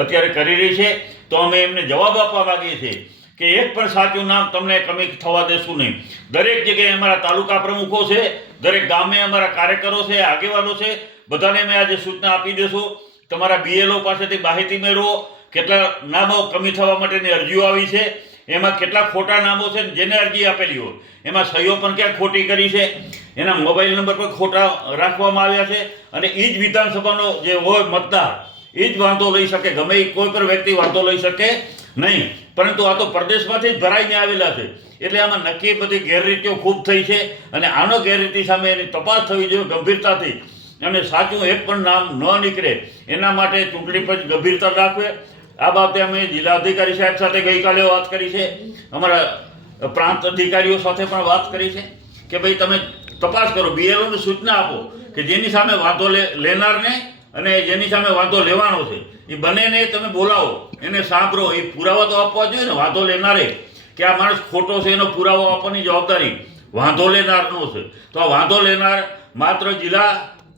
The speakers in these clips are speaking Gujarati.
અત્યારે કરી રહી છે. તો અમે એમને જવાબ આપવા માગીએ છીએ કે એક પણ સાચું નામ તમને કમી થવા દેશું નહીં. દરેક જગ્યાએ અમારા તાલુકા પ્રમુખો છે, દરેક ગામે અમારા કાર્યકરો છે, આગેવાનો છે, બધાને અમે આજે સૂચના આપી દેશું. તમારા BLO પાસેથી માહિતી મેળવો કેટલા નામો કમી થવા માટેની અરજીઓ આવી છે, એમાં કેટલા ખોટા નામો છે, જેને અરજી આપેલી હોય એમાં સહીઓ પણ ક્યાંક ખોટી કરી છે, એના મોબાઈલ નંબર પણ ખોટા રાખવામાં આવ્યા છે. અને એ જ વિધાનસભાનો જે હોય મતદાર એ જ વાંધો લઈ શકે, ગમે એ કોઈ પણ વ્યક્તિ વાંધો લઈ શકે નહીં. પરંતુ આ તો પ્રદેશમાંથી જ ભરાઈને આવેલા છે, એટલે આમાં નક્કી બધી ગેરરીતિઓ ખૂબ થઈ છે. અને આનો ગેરરીતિ સામે એની તપાસ થવી જોઈએ ગંભીરતાથી, અને સાચું એક પણ નામ ન નીકળે એના માટે ચૂંટણી પંચ ગંભીરતા દાખવે. આ બાબતે અમે જિલ્લા અધિકારી સાહેબ સાથે ગઈકાલે વાત કરી છે, અમારા પ્રાંત અધિકારીઓ સાથે પણ વાત કરી છે કે ભાઈ તમે તપાસ કરો, BLOને સૂચના આપો કે જેની સામે વાંધો લેનારને અને જેની સામે વાંધો લેવાનો છે એ બંનેને તમે બોલાવો, એને સાંભળો. એ પુરાવા તો આપવા જોઈએ ને વાંધો લેનારે, કે આ માણસ ખોટો છે એનો પુરાવો આપવાની જવાબદારી વાંધો લેનારનો છે. તો આ વાંધો લેનાર માત્ર જિલ્લા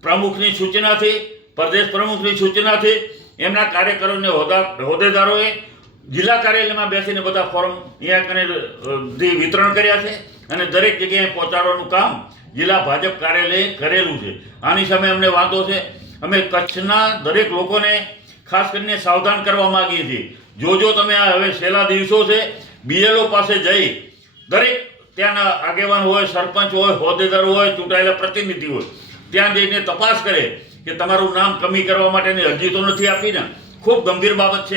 પ્રમુખની સૂચનાથી, પ્રદેશ પ્રમુખની સૂચનાથી એમના કાર્યકરોને હોદ્દેદારોએ જિલ્લા કાર્યાલયમાં બેસીને બધા ફોર્મ અહીંયા વિતરણ કર્યા છે અને દરેક જગ્યાએ પહોંચાડવાનું કામ જિલ્લા ભાજપ કાર્યાલયે કરેલું છે. આની સામે અમને વાંધો છે. અમે કચ્છના દરેક લોકોને ખાસ કરીને સાવધાન કરવા માગીએ છીએ. જો તમે આ હવે છેલ્લા દિવસો છે, BLO પાસે જઈ દરેક ત્યાંના આગેવાન હોય, સરપંચ હોય, હોદ્દેદાર હોય, ચૂંટાયેલા પ્રતિનિધિ હોય, ત્યાં જઈને તપાસ કરે કે તમારું નામ કમી કરવા માટેની અરજી તો નથી આપી ને. ખૂબ ગંભીર બાબત છે.